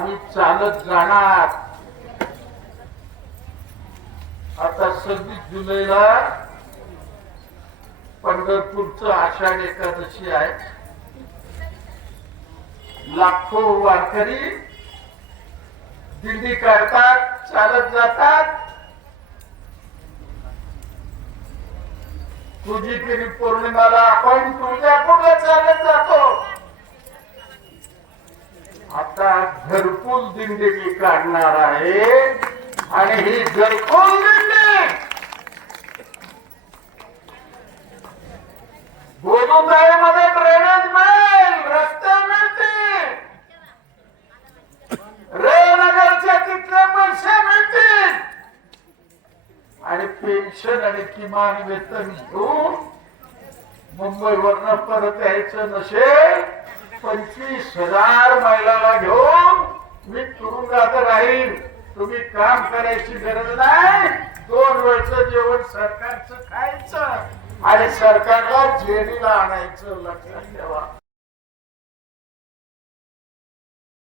आम्ही चालत जाणार. आता 26 जुलैला पंढरपूरचं आषाढ एकादशी आहे. लाखो वारकरी दिंडी काढतात, चालत जातात. तुझी पौर्णिमाला आपण तुझ्या पुढे चालत जातो. आता घरकुल दिंडी मी काढणार आहे आणि ही घरकुल दिंडी गोदुताईमध्ये ड्रेनेज मिळेल, रस्ते मिळतील, रेनगरच्या तिथले पैसे मिळतील आणि पेन्शन आणि किमान वेतन घेऊन मुंबईवरनं परत यायचं नसेल 25,000 महिलाला घेऊन मी तुरुंगात राहील. तुम्ही काम करायची गरज नाही. 2 वेळचं जेवण सरकारचं खायचं आणि सरकारला जेलीला आणायचं. लक्षात ठेवा.